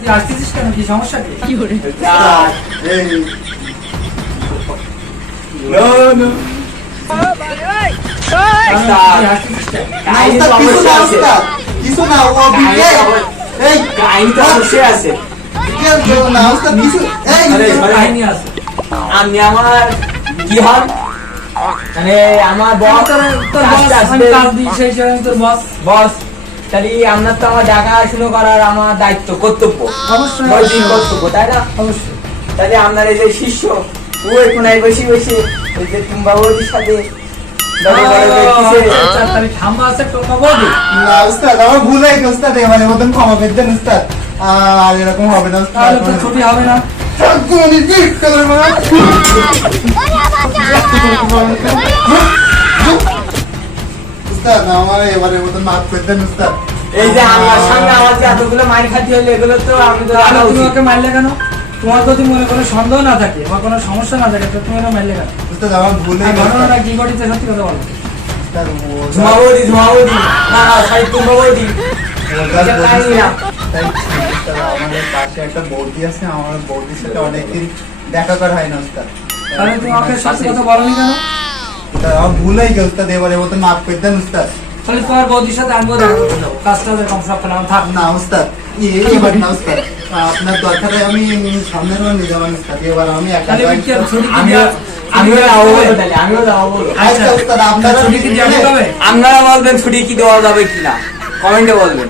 তুই আসতেছিস কেন, কি সমস্যা কি? তুই আসতেছিস কেন? কিছু না ও এই কাহিনী তো অবশ্যই আছে। না ওস্তাদ কিছু এই কাহিনী আছে। আমি আমার কি হন মানে আমার বস তোর বস, আমি কাজ দিই সেই হিসাবে আমি তোর বস। বস তাহলে আপনার তো আমার দেখাশুনো করার আমার দায়িত্ব কর্তব্য, অবশ্যই, নৈতিক কর্তব্য, তাই না? অবশ্যই। তাহলে আপনার এই যে শিষ্য ও একটু নাই বসে বসে ওই যে টুম্বা বৌদির সাথে আচ্ছা, তাহলে ঠাম্মা আছে, টোকা বৌদি। না ওস্তাদ আমার ভুল হয়ে গেছে ওস্তাদ, এবারে মতন ক্ষমা করে দেন ওস্তাদ, আর এরকম হবে না ওস্তাদ। তাহলে তোর ছুটি হবে না। উস্তাদ আমার এবারে মতন মাফ করে দেন উস্তাদ। এই যে আল্লাহর সঙ্গে আমার যে এতগুলো মাইর খাতি হলো এগুলো তো আমি তো তাহলে জানা তুমি উচিত। ওকে মারলে কেন? তোমার যদি মনে কোনো সন্দেহ না থাকে বা কোনো সমস্যা না থাকে, তো তুমি ওকে মারলে কেন? উস্তাদ আমার ভুল হয়ে আর গেছে ঘটনাটা কি ঘটেছে সত্যি কথা বলো। উস্তাদ, ঝুমা বৌদি না না সাইড টুম্বা বৌদি ওটা এটা কাহিনী না। তাই উস্তাদ, আমাদের পাশে একটা বৌদি আছে, আমার বৌদির সাথে অনেকদিন দেখা করা হয় না উস্তাদ। তাহলে তুমি ওকে সত্যি কথা বলনি কেন? উস্তাদ, আমার ভুল হয়ে গেছে উস্তাদ, এবারে মতন মাফ করে দেন উস্তাদ। তাহলে তোমার বৌদির সাথে আমিও দেখা করতে যাবো, কাজটা কম সব পেলাম থাক। না উস্তাদ, এবার না উস্তাদ, আপনার দরকারে আমি সামনের বার নিয়ে যাবেন উস্তাদ, এবার আমি একা তাহলে যাই। কি আর ছুটি কি আমিও দেওয়া- আমিও যাবো বলো তাহলে, আমিও যাবো বলো। আচ্ছা উস্তাদ, আপনারা ছুটি কি দেওয়া হবে? আপনারা বলবেন ছুটি কি দেওয়া যাবে কিনা, কমেন্টে বলবেন।